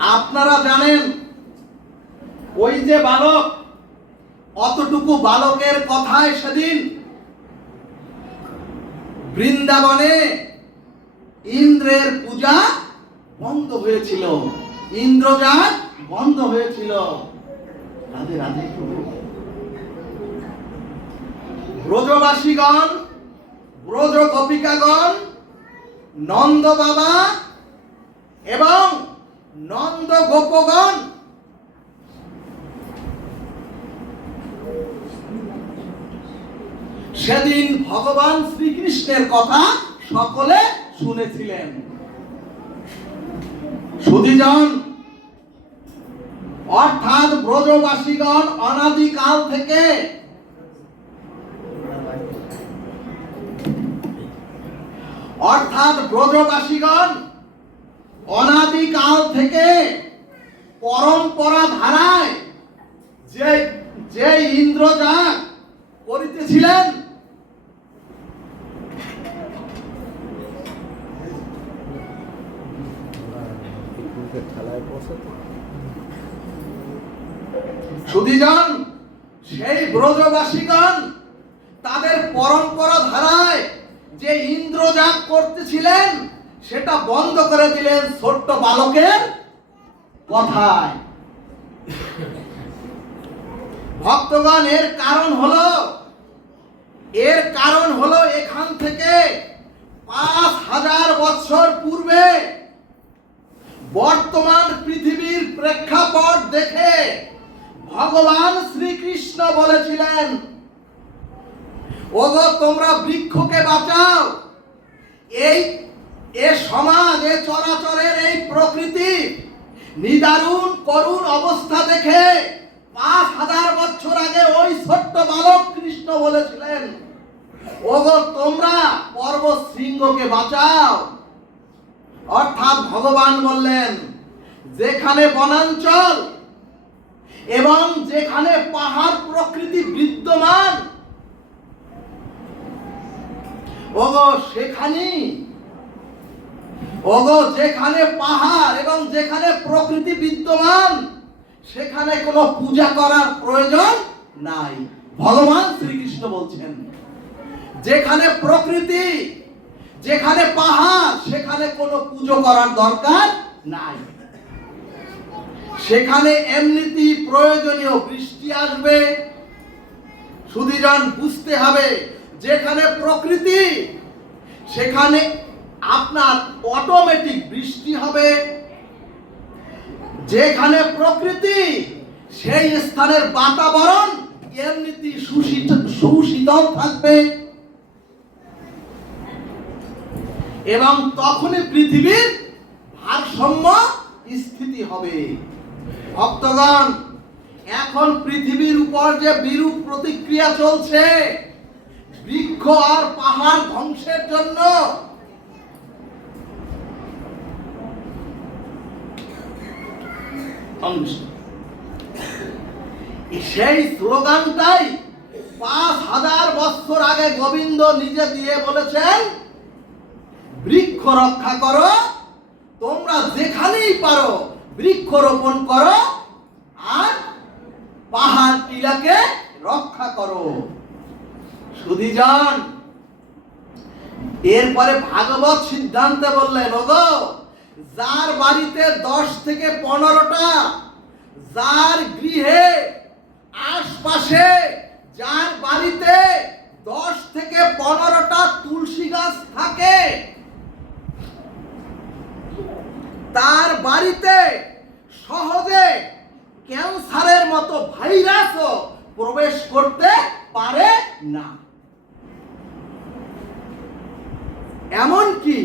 আপনারা জানেন, ওই যে বালক, অতটুকু বালকের কথায় সেদিন বৃন্দাবনে ইন্দ্রের পূজা বন্ধ হয়েছিল। ইন্দ্রজাত বন্ধ হয়েছিল। রাধে রাধে ব্রজবাসীগণ ব্রজ গোপিকাগণ নন্দ বাবা এবং নন্দ গোপগণ। সেদিন ভগবান শ্রীকৃষ্ণের কথা সকলে শুনেছিলেন। সুধীজন, অর্থাৎ ব্রজবাসীগণ অনাদিকাল থেকে অর্থাৎ ব্রজবাসীগণ অনাদিকাল থেকে পরম্পরা ধারায় যে যে ইন্দ্রজাগ করিতেছিলেন সুধীজন সেই ব্রজবাসীগণ তাদের পরম্পরা ধারায় যে ইন্দ্রজাগ করতেছিলেন সেটা বন্ধ করে দিলেন ছোট্ট বালকের কথায়। ভক্তগণ, এর কারণ হলো, এর কারণ হলো এখান থেকে পাঁচ হাজার বছর পূর্বে বর্তমান পৃথিবীর প্রেক্ষাপট দেখে ভগবান শ্রীকৃষ্ণ বলেছিলেন, ওগো, তোমরা বৃক্ষকে বাঁচাও। এই এ সমাজ, এ চরাচরের এই প্রকৃতি নিদারুণ, করুণ অবস্থা দেখে পাঁচ হাজার বছর আগে ওই ছোট্ট বালক কৃষ্ণ বলেছিলেন, ওগো, তোমরা পর্বত শৃঙ্গকে বাঁচাও। অর্থাৎ ভগবান বললেন, যেখানে বনাঞ্চল এবং যেখানে পাহাড় প্রকৃতি বিদ্যমান, ওগো, সেখানেই ওগো, যেখানে পাহাড় এবং যেখানে প্রকৃতি বিদ্যমান, সেখানে কোনো পূজা করার প্রয়োজন নাই। ভগবান শ্রীকৃষ্ণ বলছেন, যেখানে প্রকৃতি, যেখানে পাহাড়, সেখানে কোনো পুজো করার দরকার নাই। সেখানে এমনিতেই প্রয়োজনীয় বৃষ্টি আসবে। সুধীজন বুঝতে হবে, যেখানে প্রকৃতি, সেখানে আপনার অটোমেটিক বৃষ্টি হবে। যেখানে প্রকৃতি, সেই স্থানের বাতাবরণ এমনিতেই সুশীত, সুশীতল থাকবে। এবং তখনই পৃথিবীর ভারসাম্য স্থিতি হবে। ভক্তগণ, এখন পৃথিবীর উপর যে বিরূপ প্রতিক্রিয়া চলছে, বৃক্ষ আর পাহাড় ধ্বংসের জন্য সেই স্লোগানটাই পাঁচ হাজার বছর আগে গোবিন্দ নিজে দিয়ে বলেছেন, বৃক্ষ রক্ষা করো, তোমরা যেখানেই পারো বৃক্ষ রোপণ করো, আর পাহাড় টিলাকে রক্ষা করো। সুধীজন, এরপরে ভাগবত সিদ্ধান্তে বললেন, ওগো যার বাড়িতে দশ থেকে পনেরোটা, যার গৃহে আশপাশে, যার বাড়িতে দশ থেকে পনেরোটা তুলসী গাছ থাকে, তার বাড়িতে সহজে ক্যান্সারের মতো ভাইরাসও প্রবেশ করতে পারে না। এমনকি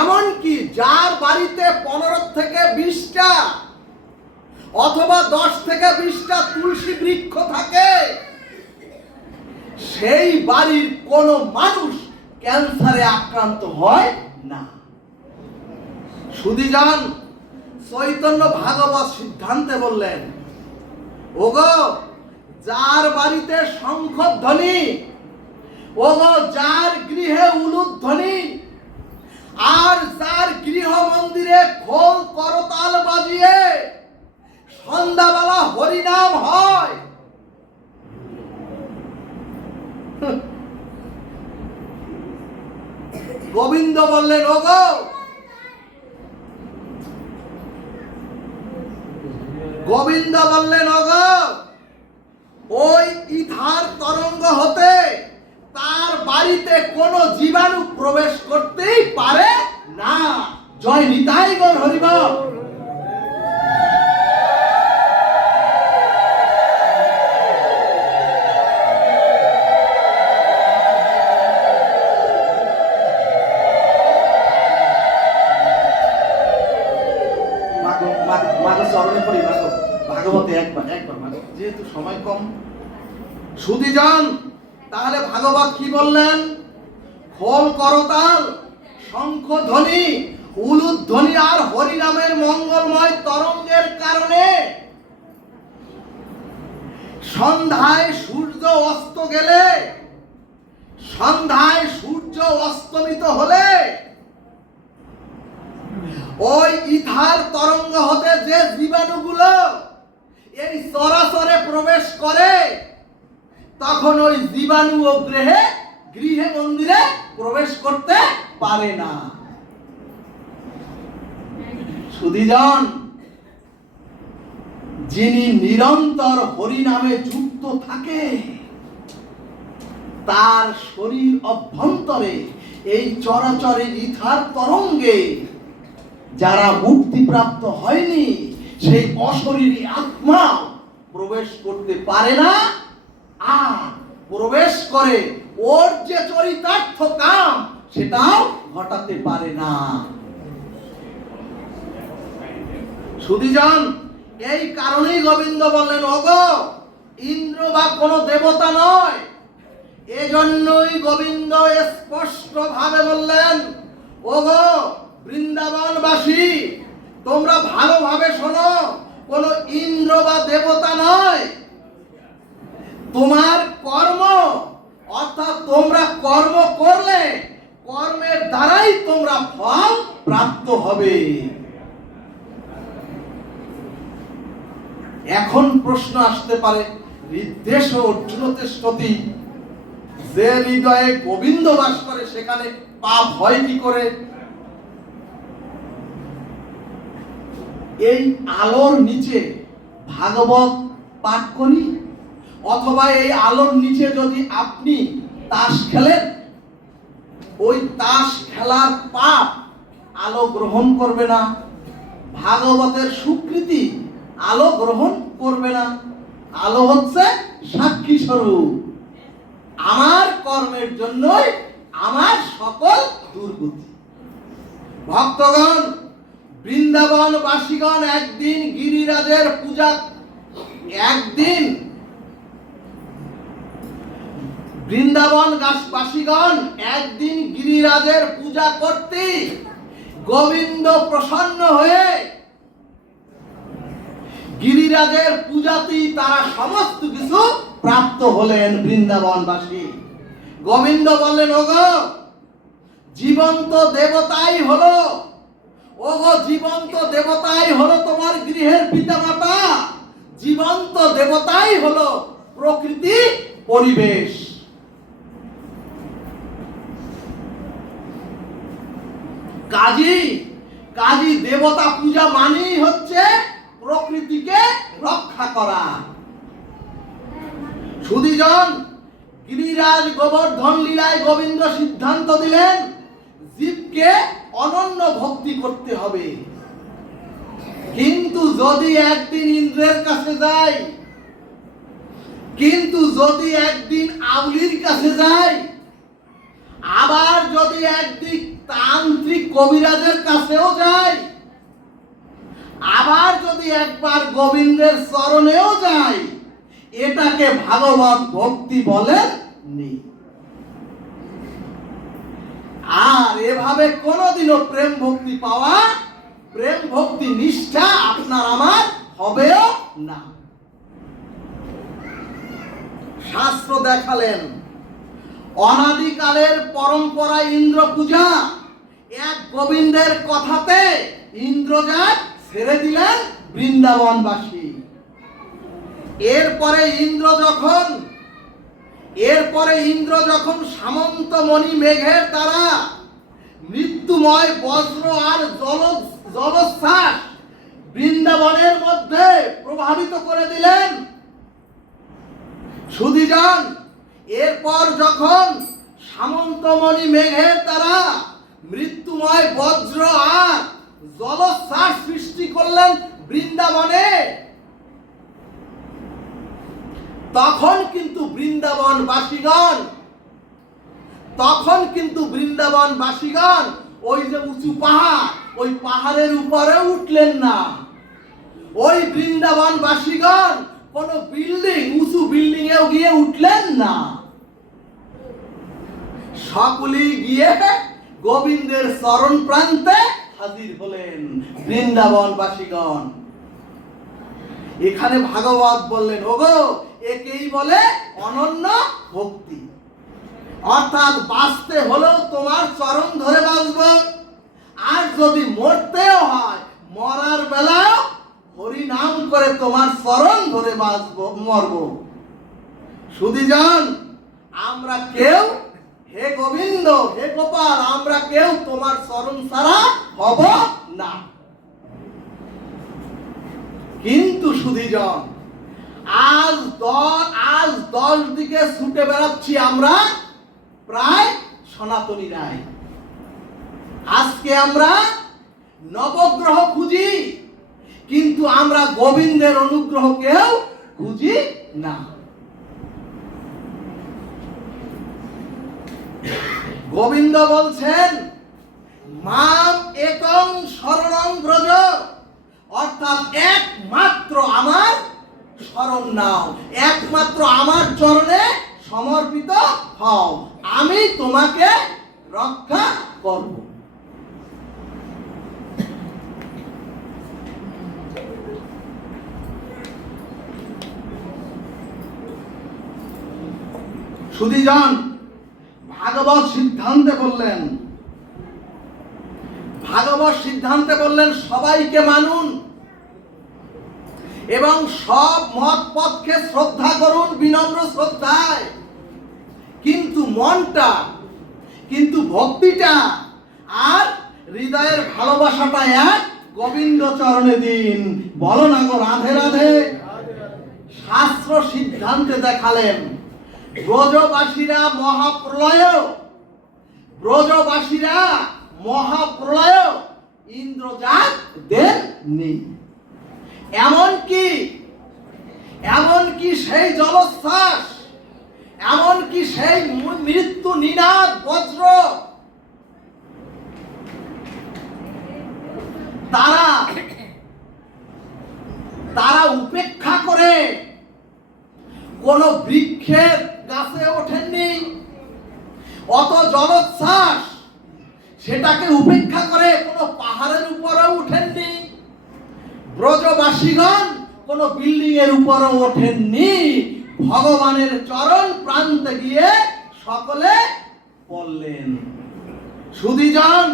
এমনকি যার বাড়িতে পনেরো থেকে বিশটা অথবা দশ থেকে বিশটা তুলসী বৃক্ষ থাকে, সেই বাড়ির কোনো মানুষ ক্যান্সারে আক্রান্ত হয় না। সুদিজান চৈতন্য ভাগবত সিদ্ধান্তে বললেন, ওগো, যার বাড়িতে শঙ্খ ধ্বনি ওগো, যার গৃহে উলুধ্বনি আর যার গৃহ মন্দিরে খোল করতাল বাজি হরিনাম হয়। গোবিন্দ বললেন, ওগো! গোবিন্দ বললেন, ওগো, ওই ইথার তরঙ্গ হতে তার বাড়িতে কোন জীবাণু প্রবেশ করতেই পারে না। জয় নিতাই গণ হরিবল মাগো মাগো মাগো চরণে পড়ি মাগো ভাগবতে একবার একবার মাগো যেহেতু সময় কম সুধি যান তাহলে ভাগবত কি বললেন খোল করতাল শঙ্খ ধ্বনি উলুধ্বনি আর হরিনামের মঙ্গলময় তরঙ্গের কারণে সন্ধ্যায় সূর্য অস্ত গেলে সন্ধ্যায় সূর্য অস্তমিত হলে ওই ইথার তরঙ্গ হতে যে জীবাণুগুলো এই চরাচরে প্রবেশ করে তখন ওই জীবাণু ও গৃহে গৃহে মন্দিরে প্রবেশ করতে পারে না। সুধীজন, যিনি নিরন্তর হরিনামে যুক্ত থাকে, তার শরীর অভ্যন্তরে এই চরাচরের ইথার তরঙ্গে যারা মুক্তিপ্রাপ্ত হয়নি, সেই অশরীরী আত্মা প্রবেশ করতে পারে না। আর প্রবেশ করে, ওর যে চরিতার্থ কাম, সেটাও ঘটাতে পারে না। সুধীজন এই কারণেই গোবিন্দ বললেন, ওগো, ইন্দ্র বা কোনো দেবতা নয়। এজন্যই গোবিন্দ স্পষ্ট ভাবে বললেন, ওগো, বৃন্দাবনবাসী, তোমরা ভালোভাবে শোনো, কোন ইন্দ্র বা দেবতা নয়। তোমার কর্ম, অর্থাৎ তোমরা কর্ম করলে, কর্মের দ্বারাই তোমরা ফল প্রাপ্ত হবে। এখন প্রশ্ন আসতে পারে নির্দেশ সতী যে হৃদয়ে গোবিন্দ বাস করে, সেখানে পাপ হয় কি করে? এই আলোর নিচে ভাগবত পাঠ করি। অথবা এই আলোর নিচে যদি আপনি তাস খেলেন, ওই তাস খেলার পাপ আলো গ্রহণ করবে না, ভাগবতের স্বীকৃতি আলো গ্রহণ করবে না। আলো হচ্ছে সাক্ষী স্বরূপ। আমার কর্মের জন্যই আমার সকল দুর্গতি। ভক্তগণ বৃন্দাবন বাসীগণ একদিন গিরিরাজের পূজা, একদিন বৃন্দাবন গাছ- বাসীগণ একদিন গিরিরাজের পূজা করতে গোবিন্দ প্রসন্ন হয়ে গিরিরাজের পূজাতেই তারা সমস্ত কিছু প্রাপ্ত হলেন বৃন্দাবনবাসী। গোবিন্দ বললেন, ওগো, জীবন্ত দেবতাই হলো, ওগো, জীবন্ত দেবতাই হলো তোমার গৃহের পিতামাতা, জীবন্ত দেবতাই হলো প্রকৃতি পরিবেশ। কাজী কাজী দেবতা পূজা মানেই হচ্ছে প্রকৃতিকে রক্ষা করা। সুদীজন গিরিরাজ গোবর্ধন লীলায় গোবিন্দ সিদ্ধান্ত দিলেন, জীবকে অনন্য ভক্তি করতে হবে। কিন্তু যদি একদিন ইন্দ্রের কাছে যাই, কিন্তু যদি একদিন আউলির কাছে যাই আবার যদি একদিক তান্ত্রিক কবিরাজের কাছেও যায়, আবার যদি একবার গোবিন্দের চরণেও যায়, এটাকে ভাগবত ভক্তি বলেন নি আর এভাবে কোনোদিনও প্রেম ভক্তি পাওয়া, প্রেম ভক্তি নিষ্ঠা আপনার আমার হবেও না। শাস্ত্র দেখালেন অনাদিকালের পরম্পরা ইন্দ্র পূজা এক গোবিন্দের কথাতে ইন্দ্রজাত ছেড়ে দিলেন বৃন্দাবনবাসী। এরপরে ইন্দ্র যখন এরপরে ইন্দ্র যখন সামন্তমণি মেঘের দ্বারা মৃত্যুময় বজ্র আর জল জলশ্বাস বৃন্দাবনের মধ্যে প্রভাবিত করে দিলেন, সুধিজন এরপর যখন সামন্তমণি মেঘের দ্বারা মৃত্যুময় বজ্র আর জলশ্বাস সৃষ্টি করলেন বৃন্দাবনে, তখন কিন্তু বৃন্দাবন বাসীগণ তখন কিন্তু বৃন্দাবন বাসীগণ ওই যে উঁচু পাহাড়, ওই পাহাড়ের উপরে উঠলেন না। ওই বৃন্দাবন বাসীগণ কোন বিল্ডিং, উঁচু বিল্ডিং এও গিয়ে উঠলেন না। সকলেই গিয়ে গোবিন্দের চরণ প্রান্তে হাজির হলেন বৃন্দাবন বাসীগণ এখানে ভাগবত বললেন, ওগো, একেই বলে অনন্য ভক্তি। অর্থাৎ বাঁচতে হলেও তোমার চরণ ধরে বাঁচব। আর যদি মরতেও হয়, মরার বেলাও হরি নাম করে তোমার চরণ ধরে বাঁচব, মরব। সুদিজন আমরা কেউ হে গোবিন্দ, হে গোপাল, আমরা কেউ তোমার চরণ ছাড়া হব না। কিন্তু সুধীজন, আজ দশ আজ দশ দিকে ছুটে বেড়াচ্ছি আমরা প্রায় সনাতনী নাই আজকে আমরা নবগ্রহ খুঁজি, কিন্তু আমরা গোবিন্দের অনুগ্রহ কেউ খুঁজি না। গোবিন্দ বলছেন, মাম একং শরণং ব্রজ। অর্থাৎ একমাত্র আমার শরণ নাও, একমাত্র আমার চরণে সমর্পিত হও, আমি তোমাকে রক্ষা করব। সুদীজন ভাগবত সিদ্ধান্তে বললেন। ভাগবত সিদ্ধান্তে বললেন, সবাইকে মানুন এবং সব মত পথকে শ্রদ্ধা করুন, বিনম্র শ্রদ্ধায়। কিন্তু মনটা, কিন্তু ভক্তিটা আর হৃদয়ের ভালোবাসাটা এক, গোবিন্দ চরণে দিন। বলো না গো, রাধে রাধে। শাস্ত্র সিদ্ধান্তে দেখালেন। ব্রজবাসীরা মহাপ্রলয় ব্রজবাসীরা মহাপ্রলয় ইন্দ্রজাত দেননি এমনকি এমনকি সেই জলশ্বাস এমনকি সেই মৃত্যু নিনাদ বজ্র, তারা তারা উপেক্ষা করে কোন বৃক্ষের গাছে ওঠেননি। অত জলোচ্ছ্বাস, সেটাকে উপেক্ষা করে কোনো পাহাড়ের উপরে উঠেননি ব্রজবাসীগণ কোন বিল্ডিং এর উপরে ওঠেননি। ভগবানের চরণ প্রান্তে গিয়ে সকলে বললেন সুদীজন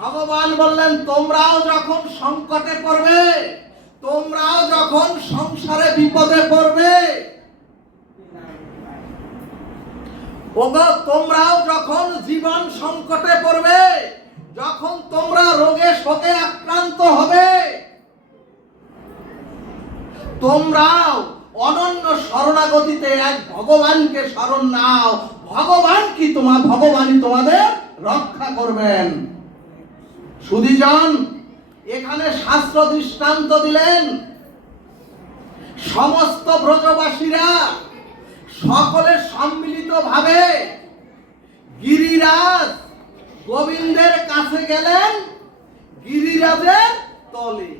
ভগবান বললেন, তোমরাও যখন সংকটে পড়বে, তোমরাও যখন সংসারে বিপদে পড়বে তোমরাও যখন জীবন সংকটে পড়বে, যখন তোমরা রোগে শোকে আক্রান্ত হবে, তোমরাও অনন্য শরণাগতিতে এক ভগবানকে শরণ নাও। ভগবান কি তোমার? ভগবানই তোমাদের রক্ষা করবেন। সুধীজন, এখানে শাস্ত্র দৃষ্টান্ত দিলেন। সমস্ত ব্রজবাসীরা সকলে সম্মিলিত ভাবে গিরিরাজ গোবিন্দের কাছে গেলেন, গিরিরাজের তলে।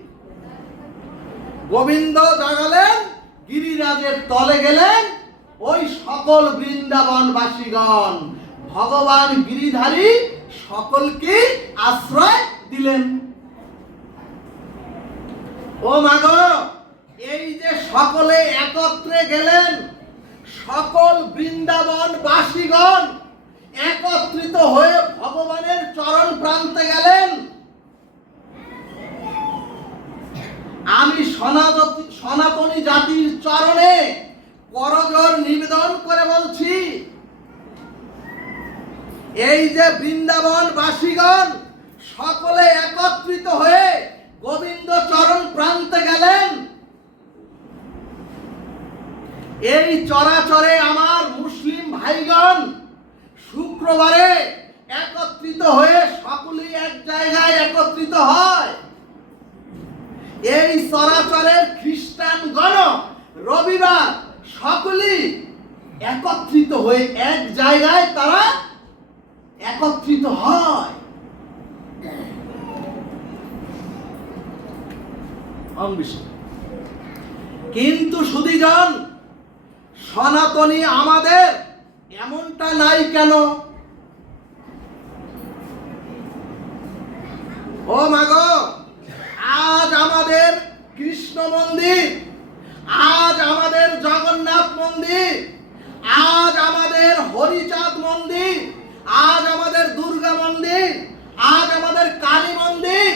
গোবিন্দ জাগালেন, গিরিরাজের তলে গেলেন, ওই সকল বৃন্দাবনবাসীগণ। ভগবান গিরিধারী সকলকে আশ্রয় দিলেন। ও মাগো এই যে সকলে একত্রে গেলেন সকল বৃন্দাবন বাসীগণ একত্রিত হয়ে ভগবানের চরণ প্রান্তে গেলেন। আমি সনাতনী সনাতনী জাতির চরণে করজোর নিবেদন করে বলছি, এই যে বৃন্দাবন বাসীগণ সকলে একত্রিত হয়ে গোবিন্দ চরণ প্রান্তে গেলেন এই চরাচরে আমার মুসলিম ভাইগণ শুক্রবারে একত্রিত হয়ে সকলেই এক জায়গায় একত্রিত হয়। এই চরাচরের খ্রিস্টান গণ রবিবার সকলেই একত্রিত হয়ে এক জায়গায় তারা একত্রিত হয়। কিন্তু সুদীজন সনাতনী আমাদের, এমনটা নাই কেন? ও মাগো আজ আমাদের কৃষ্ণ মন্দির, আজ আমাদের জগন্নাথ মন্দির, আজ আমাদের হরিচাঁদ মন্দির, আজ আমাদের দুর্গা মন্দির, আজ আমাদের কালী মন্দির,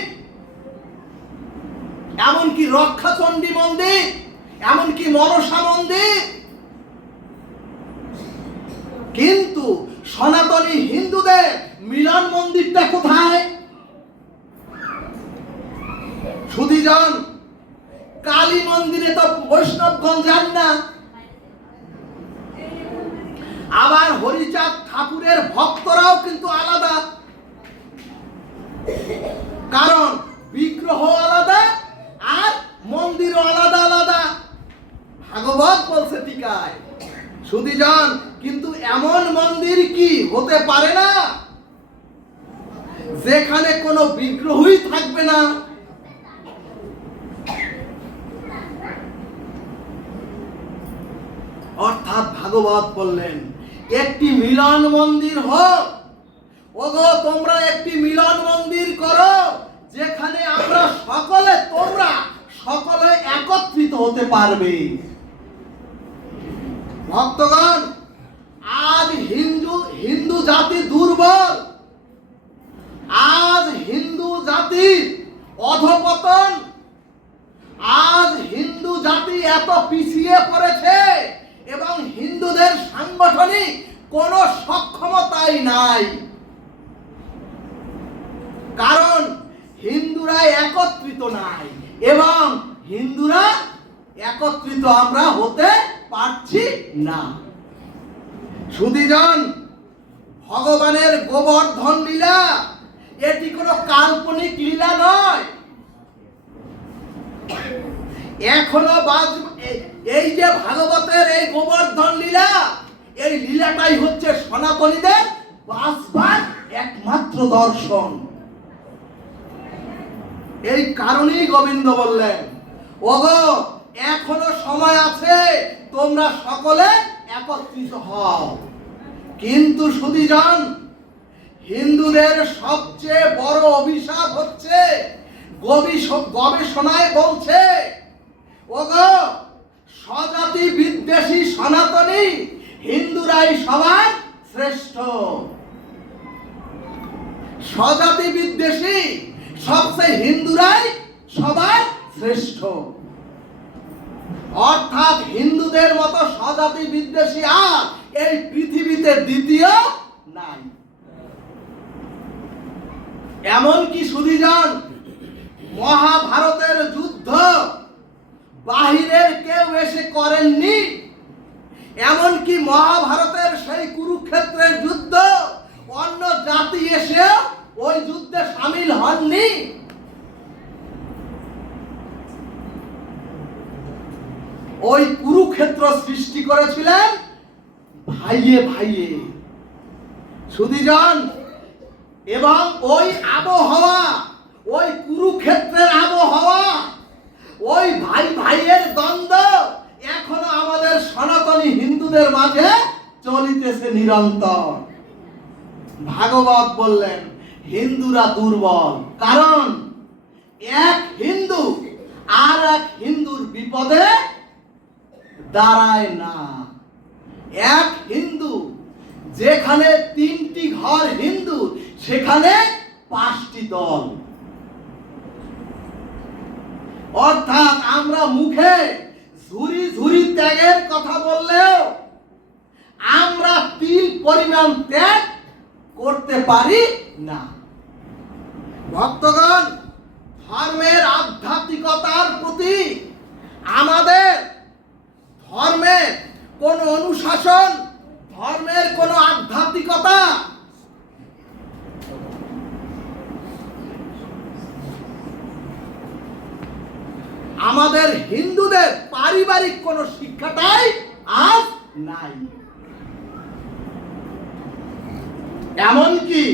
এমনকি রক্ষাচণ্ডী মন্দির, এমনকি মনসা মন্দির কিন্তু সনাতনী হিন্দুদের মিলন মন্দিরটা কোথায়? সুধীজন, কালী মন্দিরে তো বৈষ্ণবগণ যান না। আবার হরিচাঁদ ঠাকুরের ভক্তরাও কিন্তু আলাদা। কারণ বিগ্রহ আলাদা আর মন্দিরও আলাদা আলাদা। ভাগবত বলছে টিকায়। সুধীজন কিন্তু এমন মন্দির কি হতে পারে না? যেখানে কোনো বিগ্রহই থাকবে না। অর্থাৎ ভাগবত বললেন, একটি মিলন মন্দির হোক। ওগো, তোমরা একটি মিলন মন্দির করো, যেখানে আমরা সকলে, তোমরা সকলে একত্রিত হতে পারবে। ভক্তগণ আজ হিন্দু হিন্দু জাতি দুর্বল। আজ হিন্দু জাতির অধপতন। আজ হিন্দু জাতি এত পিছিয়ে পড়েছে এবং হিন্দুদের সাংগঠনিক কোনো সক্ষমতাই নাই। কারণ হিন্দুরা একত্রিত নাই এবং হিন্দুরা একত্রিত আমরা হতে পারছি না। সুদীজন ভগবানের গোবর্ধন লীলা, এটি কোনো কাল্পনিক লীলা নয়। এখনও বাজ এই যে ভাগবতের এই গোবর্ধন লীলা, এই লীলাটাই হচ্ছে সনাতনীদের বাঁচবার একমাত্র দর্শন। এই কারণেই গোবিন্দ বললেন, ওগো, এখনও সময় আছে, তোমরা সকলে একত্রিত হও। কিন্তু সুদীজন, হিন্দুদের সবচেয়ে বড় অভিশাপ হচ্ছে গবেষণায় বলছে, ওগো, স্বজাতি বিদ্বেষী সনাতনী হিন্দুরাই সবার শ্রেষ্ঠ। স্বজাতি বিদ্বেষী সবচেয়ে হিন্দুরাই সবার শ্রেষ্ঠ। অর্থাৎ হিন্দুদের মতো স্বজাতি বিদ্বেষী আর এই পৃথিবীতে দ্বিতীয় নাই। এমনকি সুদীজন, মহাভারতের যুদ্ধ বাহিরের কেউ এসে করেননি। এমনকি মহাভারতের সেই কুরুক্ষেত্রের যুদ্ধ, অন্য জাতি এসে ওই যুদ্ধে সামিল হননি। ওই কুরুক্ষেত্র সৃষ্টি করেছিলেন ভাইয়ে ভাইয়ে। সুদীজন এবং ওই আবহাওয়া, ওই কুরুক্ষেত্রের আবহাওয়া, ওই ভাই ভাইয়ের দ্বন্দ্ব এখনও আমাদের সনাতনী হিন্দুদের মাঝে চলিতেছে নিরন্তর। ভাগবত বললেন, হিন্দুরা দুর্বল। কারণ এক হিন্দু আর এক হিন্দুর বিপদে দাঁড়ায় না। এক হিন্দু, যেখানে তিনটি ঘর হিন্দু, সেখানে পাঁচটি দল। অর্থাৎ আমরা মুখে ঝুরি ঝুরি ত্যাগের কথা বললেও আমরা তিল পরিমাণ ত্যাগ করতে পারি না। ভক্তগণ, ধর্মের আধ্যাত্মিকতার প্রতি আমাদের ধর্মের কোন অনুশাসন, ধর্মের কোন আধ্যাত্মিকতা। আমাদের হিন্দুদের পারিবারিক কোন শিক্ষাটাই আজ নাই। এমনকি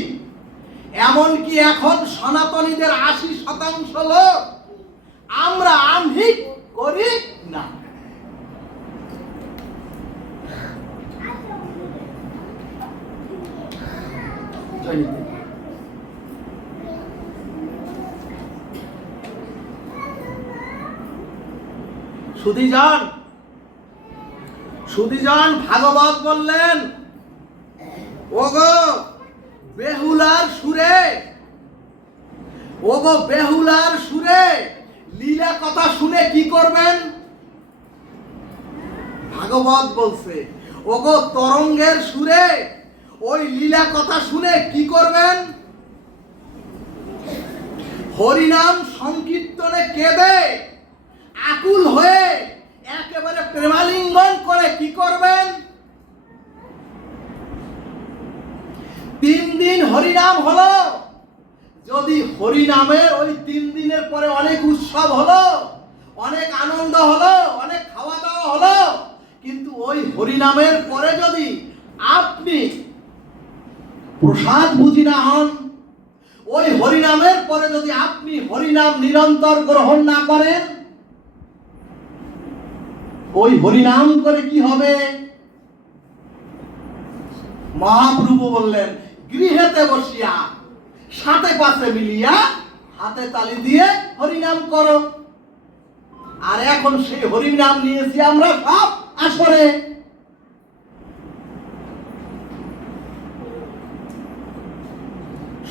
এমনকি এখন সনাতনীদের আশি শতাংশ লোক আমরা আহ্নিক করি না। জয়নিতাই। সুধীজন সুধীজন ভাগবত বললেন, ওগো বেহুলার সুরে ও ওগো বেহুলার সুরে লীলা কথা শুনে কি করবেন ভাগবত বলছে, ওগো তরঙ্গের সুরে ওই লীলা কথা শুনে কি করবেন? হরিনাম সংকীর্তনে কেঁদে আকুল হয়ে একেবারে প্রেমালিঙ্গন করে কি করবেন? তিন দিন হরিনাম হলো। যদি হরিনামের ওই তিন দিনের পরে অনেক উৎসব হলো, অনেক আনন্দ হলো, অনেক খাওয়া দাওয়া হলো, কিন্তু ওই হরিনামের পরে যদি আপনি প্রসাদ বুঝি না হন। ওই হরিনামের পরে যদি আপনি হরিনাম নিরন্তর গ্রহণ না করেন, ওই হরিনাম করে কি হবে? মহাপ্রভু বললেন, গৃহেতে বসিয়া সাথে পাশে মিলিয়া হাতে তালি দিয়ে হরিনাম করো। আর এখন সেই হরিনাম নিয়েছি আমরা সব আসরে।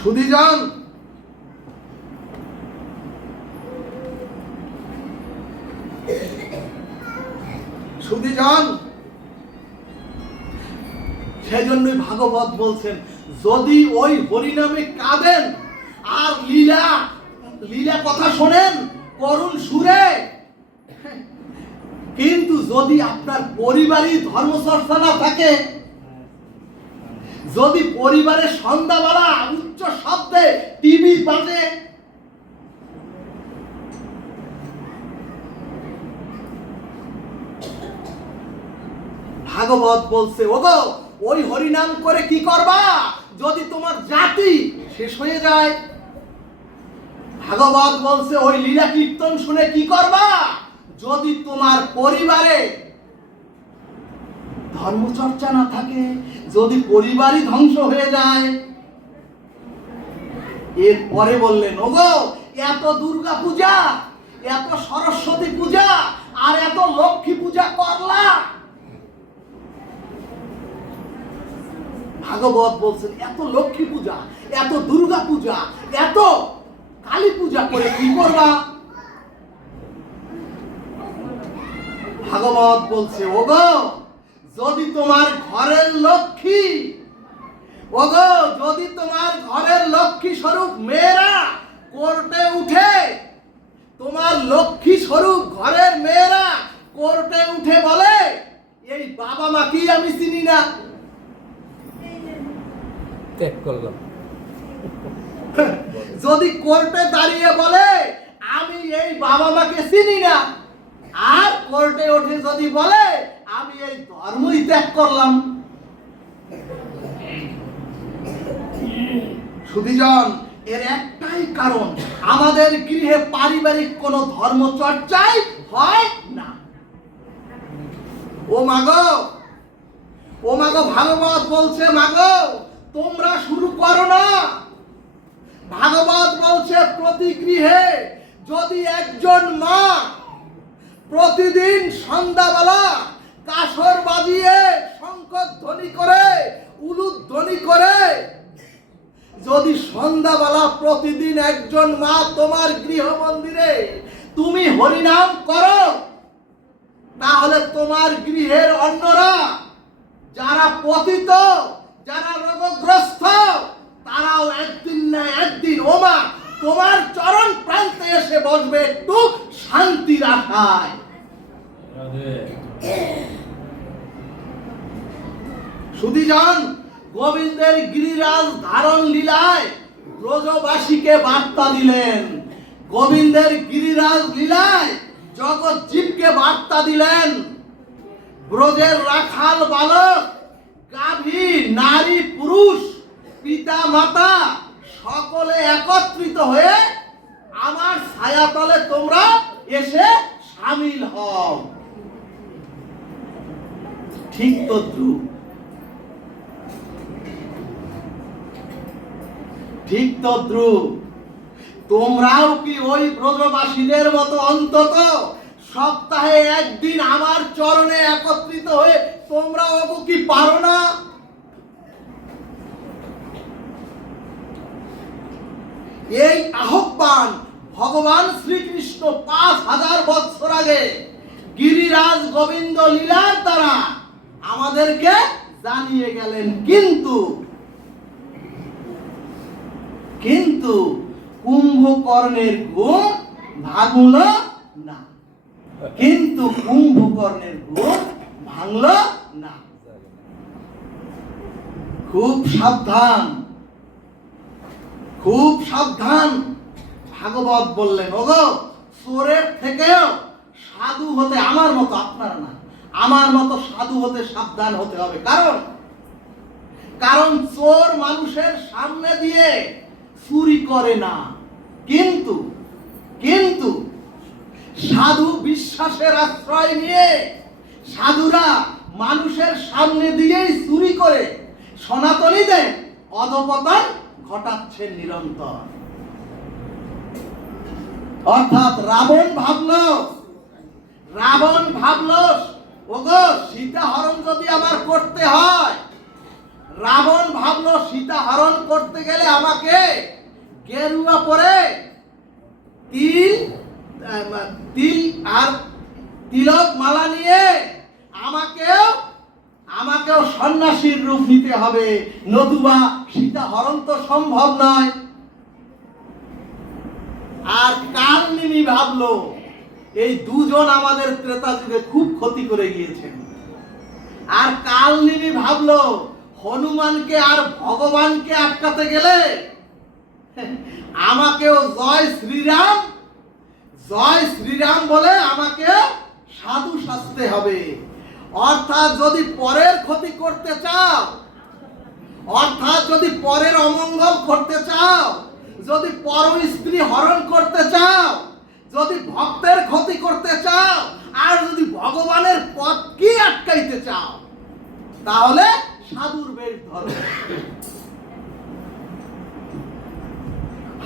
সুদীজন সুদীজন সেজন্যই ভাগবত বলছেন, যদি ওই হরিনামে কাঁদেন আর লীলা লীলা কথা শোনেন, করুণ সুরে। কিন্তু যদি আপনার পরিবারই ধর্মচর্চা না থাকে যদি পরিবারের সন্ধ্যাবেলা উচ্চ শব্দে টিভি বাজে, ভাগবত বলছে, ওগো, ওই হরিনাম করে কি করবা? যদি তোমার জাতি শেষ হয়ে যায়। ভাগবত বলছে, ওই লীলা কীর্তন শুনে কি করবা? যদি তোমার পরিবারে ধর্মচর্চা না থাকে যদি পরিবারই ধ্বংস হয়ে যায়, এরপরে বললেন, ওগো, এত দুর্গা পূজা, এত সরস্বতী পূজা, আর এত লক্ষ্মী পূজা করলা? ভাগবত বলছেন, এত লক্ষ্মী পূজা, এত দুর্গা পূজা, এত কালী পূজা করে কি করবা? ভাগবত বলছে, ওগো যদি তোমার ঘরের লক্ষ্মী ওগো যদি তোমার ঘরের লক্ষ্মী স্বরূপ মেয়েরা কোর্টে উঠে তোমার লক্ষ্মী স্বরূপ ঘরের মেয়েরা কোর্টে উঠে বলে এই বাবা মাকেই আমি চিনি না? ত্যাগ করলাম। যদি কোর্টে দাঁড়িয়ে বলে আমি এই বাবা মাকে চিনি না। আর কোর্টে উঠে যদি বলে, আমি এই ধর্মই ত্যাগ করলাম। সুধীজন, এর একটাই কারণ, আমাদের গৃহে পারিবারিক কোনো ধর্ম চর্চাই হয় না। ও মাগো ও মাগো ভাগবত বলছে মাগো তোমরা শুরু করো না। ভাগবত বলছে, প্রতি গৃহে যদি একজন মা প্রতিদিন সন্ধ্যাবেলা কাসর বাজিয়ে শঙ্খ ধ্বনি করে উলুদ ধ্বনি করে। যদি সন্ধ্যাবেলা প্রতিদিন একজন মা তোমার গৃহ মন্দিরে তুমি হরিনাম করো, তাহলে তোমার গৃহের অন্যরা যারা পতিত, যারা রোগগ্রস্ত, তারাও একদিন না একদিন, ওমা তোমার চরণ প্রান্তে এসে বসবে একটু শান্তির আশায় সুদীজন গোবিন্দের গিরিরাজ ধারণ লীলায় ব্রজবাসীকে বার্তা দিলেন। গোবিন্দের গিরিরাজ লীলায় জগৎ জীবকে বার্তা দিলেন। ব্রজের রাখাল বালক গাভী নারী পুরুষ পিতা মাতা সকলে একত্রিত হয়ে আমার ছায়াতলে তোমরা এসে সামিল হও। ঠিক তো ঠিক তো তোমরাও কি ওই ব্রজবাসীদের মতো অন্তত সপ্তাহে একদিন আমার চরণে একত্রিত হয়ে তোমরা ওগো কি পারো না? এই আহ্বান ভগবান শ্রীকৃষ্ণ পাঁচ হাজার বছর আগে গিরিরাজ গোবিন্দ লীলার দ্বারা আমাদেরকে জানিয়ে গেলেন, কিন্তু কিন্তু কুম্ভকর্ণের গুণ ভাঙল না। কিন্তু কুম্ভকর্ণের গুণ ভাঙল না। খুব সাবধান। খুব সাবধান। ভাগবত বললেন, ওগো চোরের থেকেও সাধু হতে আমার মতো আপনার না। আমার মতো সাধু হতে সাবধান হতে হবে। কারণ কারণ চোর মানুষের সামনে দিয়ে চুরি করে না। কিন্তু কিন্তু সাধু বিশ্বাসের আশ্রয় নিয়ে সাধুরা মানুষের সামনে দিয়েই চুরি করে সনাতনীদের অধপতন ঘটাচ্ছেন নিরন্তর। অর্থাৎ রাবণ ভাবলো রাবণ ভাবলো, ওগো সীতা হরণ যদি আমার করতে হয় রাবণ ভাবলো সীতা হরণ করতে গেলে আমাকে গেরুয়া পরে তিল তিল আর তিলক মালা নিয়ে আমাকেও আমাকেও সন্ন্যাসীর রূপ নিতে হবে। নতুবা সীতা হরণ তো সম্ভব নয়। আর কালনিনি ভাবলো, এই দুজন আমাদের ত্রেতা যুগে খুব ক্ষতি করে গিয়েছেন। আর কালনিনি ভাবলো, হনুমানকে আর ভগবানকে আটকাতে গেলে আমাকেও জয় শ্রীরাম জয় শ্রীরাম বলে আমাকে সাধু সাজতে হবে। অর্থাৎ যদি পরের ক্ষতি করতে চাও, অর্থাৎ যদি পরের অমঙ্গল করতে চাও, যদি পর স্ত্রী হরণ করতে চাও, যদি ভক্তের ক্ষতি করতে চাও, আর যদি ভগবানের পথকে আটকাইতে চাও, তাহলে সাধুর বেশ ধরো।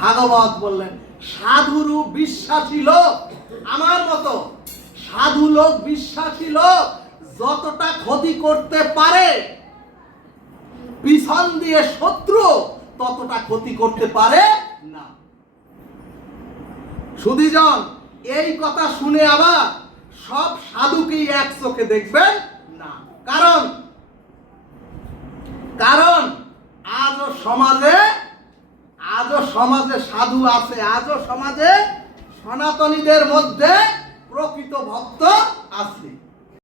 ভাগবত বললেন সাধুরু বিশ্বাসী লোক, আমার মতো সাধু লোক বিশ্বাসী লোক যতটা ক্ষতি করতে পারে, পিছন দিয়ে শত্রু ততটা ক্ষতি করতে পারে না। সুদীজন এই কথা শুনে আবার সব সাধুকেই এক চোখে দেখবেন না। কারণ কারণ আজও সমাজে আজও সমাজে সাধু আছে, আজও সমাজে সনাতনীদের মধ্যে প্রকৃত ভক্ত আছে।